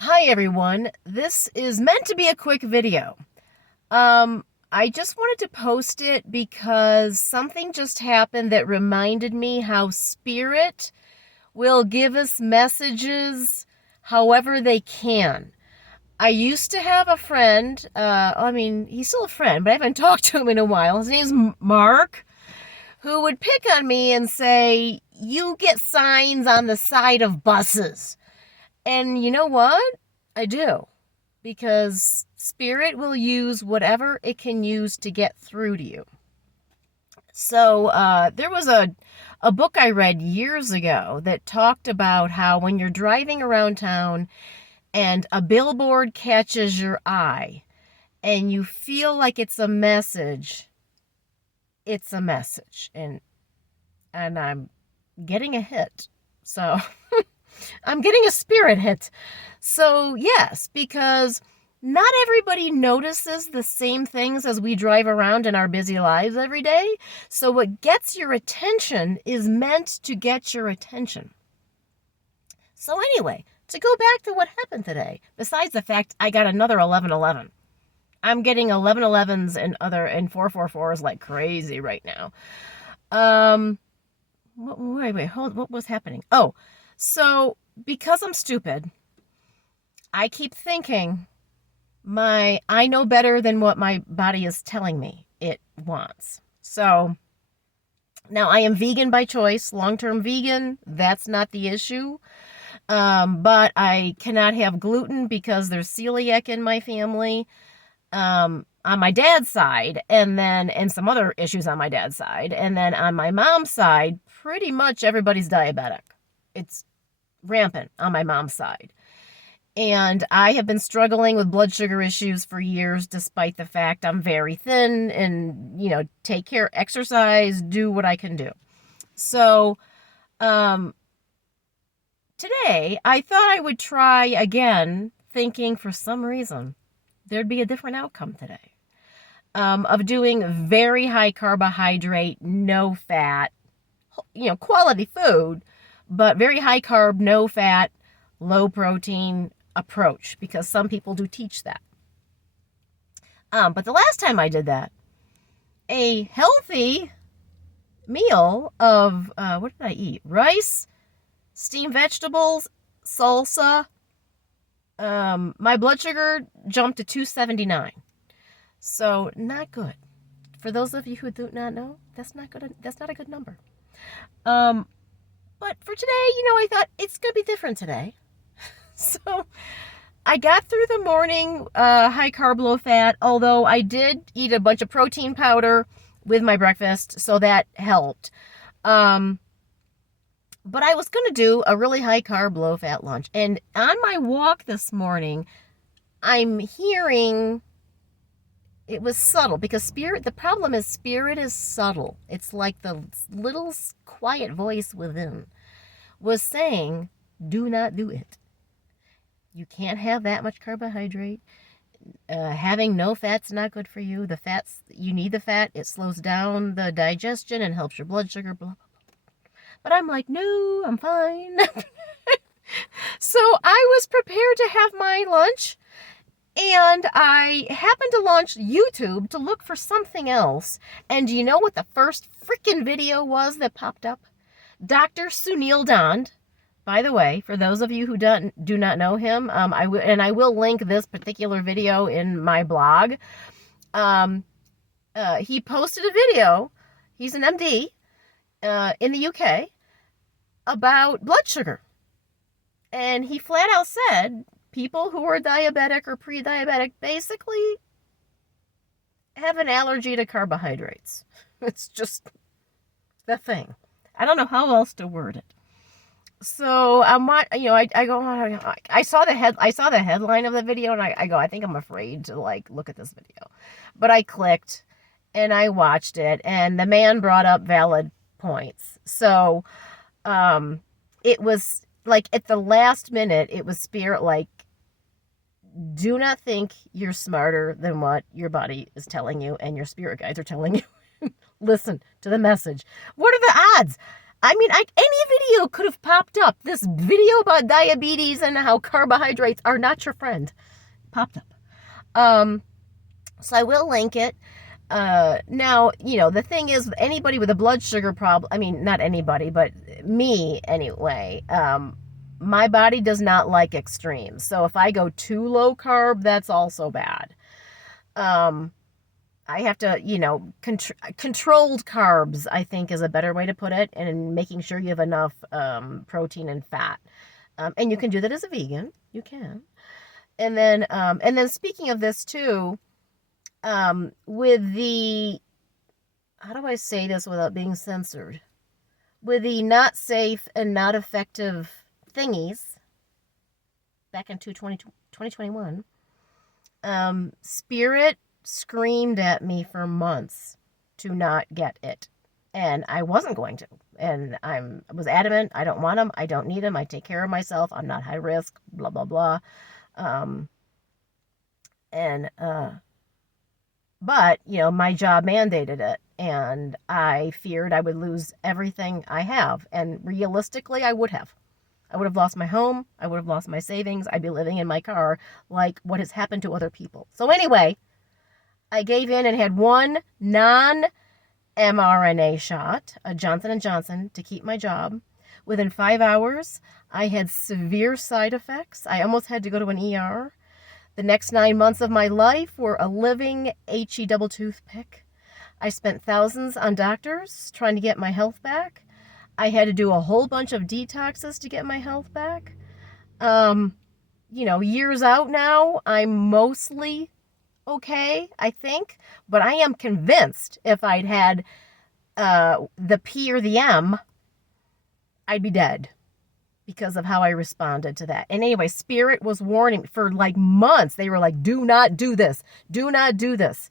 Hi everyone, this is meant to be a quick video. I just wanted to post it because something just happened that reminded me how spirit will give us messages however they can. I used to have a friend, he's still a friend, but I haven't talked to him in a while. His name's Mark, who would pick on me and say, "You get signs on the side of buses." And you know what? I do. Because spirit will use whatever it can use to get through to you. So there was a book I read years ago that talked about how when you're driving around town and a billboard catches your eye and you feel like it's a message, it's a message. And I'm getting a hit. So I'm getting a spirit hit. So, yes, because not everybody notices the same things as we drive around in our busy lives every day. So, what gets your attention is meant to get your attention. So, anyway, to go back to what happened today, besides the fact I got another 1111. I'm getting 1111s and 444s like crazy right now. What was happening? Oh, so because I'm stupid, I keep thinking I know better than what my body is telling me it wants. So now I am vegan by choice, long-term vegan. That's not the issue. But I cannot have gluten because there's celiac in my family. On my dad's side, and some other issues on my dad's side. And then on my mom's side, pretty much everybody's diabetic. It's rampant on my mom's side. And I have been struggling with blood sugar issues for years, despite the fact I'm very thin and, take care, exercise, do what I can do. So, today I thought I would try again, thinking for some reason there'd be a different outcome today. Of doing very high carbohydrate, no fat, quality food, but very high carb, no fat, low protein approach, because some people do teach that. But the last time I did that, a healthy meal of, what did I eat? Rice, steamed vegetables, salsa. My blood sugar jumped to 279. So not good. For those of you who do not know, that's not good. That's not a good number. But for today, I thought it's gonna be different today. So I got through the morning high carb, low fat. Although I did eat a bunch of protein powder with my breakfast, so that helped. But I was gonna do a really high carb, low fat lunch, and on my walk this morning, I'm hearing. It was subtle because the problem is spirit is subtle. It's like the little quiet voice within was saying, do not do it. You can't have that much carbohydrate. Having no fat's not good for you. You need the fat. It slows down the digestion and helps your blood sugar, blah, blah, blah. But I'm like, no, I'm fine. So I was prepared to have my lunch. And I happened to launch YouTube to look for something else. And do you know what the first freaking video was that popped up? Dr. Sunil Dand. By the way, for those of you who do not know him, I will link this particular video in my blog. He posted a video. He's an MD in the UK about blood sugar. And he flat out said, people who are diabetic or pre-diabetic basically have an allergy to carbohydrates. It's just the thing. I don't know how else to word it. So I go. I saw the headline of the video, and I go, I think I'm afraid to look at this video. But I clicked, and I watched it, and the man brought up valid points. So, it was at the last minute, it was spirit do not think you're smarter than what your body is telling you and your spirit guides are telling you. Listen to the message. What are the odds? I mean, any video could have popped up. This video about diabetes and how carbohydrates are not your friend popped up. So I will link it. Now, the thing is, anybody with a blood sugar problem, I mean, not anybody, but me anyway, my body does not like extremes. So if I go too low carb, that's also bad. I have to, controlled carbs, I think is a better way to put it, and making sure you have enough protein and fat. And you can do that as a vegan. You can. And then speaking of this too, with the, how do I say this without being censored? With the not safe and not effective thingies back in 2021, Spirit screamed at me for months to not get it. And I wasn't going to. And I was adamant, I don't want them, I don't need them, I take care of myself, I'm not high risk, blah, blah, blah. But, my job mandated it, and I feared I would lose everything I have. And realistically, I would have. I would have lost my home. I would have lost my savings. I'd be living in my car like what has happened to other people. So anyway, I gave in and had one non-mRNA shot, a Johnson & Johnson, to keep my job. Within 5 hours, I had severe side effects. I almost had to go to an ER. The next 9 months of my life were a living HE double toothpick. I spent thousands on doctors trying to get my health back. I had to do a whole bunch of detoxes to get my health back. Years out now, I'm mostly okay, I think. But I am convinced if I'd had the P or the M, I'd be dead, because of how I responded to that. And anyway, Spirit was warning me for like months. They were like, do not do this. Do not do this.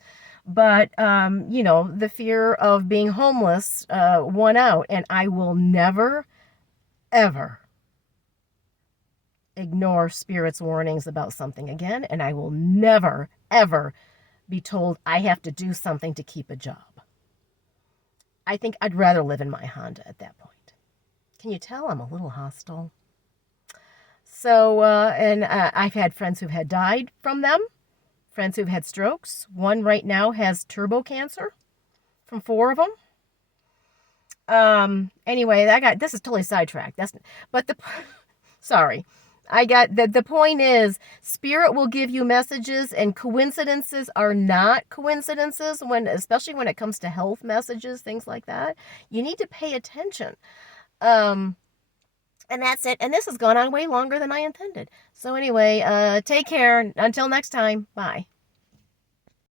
But, the fear of being homeless won out. And I will never, ever ignore Spirit's warnings about something again. And I will never, ever be told I have to do something to keep a job. I think I'd rather live in my Honda at that point. Can you tell I'm a little hostile? So, I've had friends who've had died from them, friends who've had strokes. One right now has turbo cancer from 4 of them. Anyway, this is totally sidetracked. Sorry. The point is, Spirit will give you messages, and coincidences are not coincidences, especially when it comes to health messages, things like that. You need to pay attention. And that's it. And this has gone on way longer than I intended. So anyway, take care. Until next time. Bye.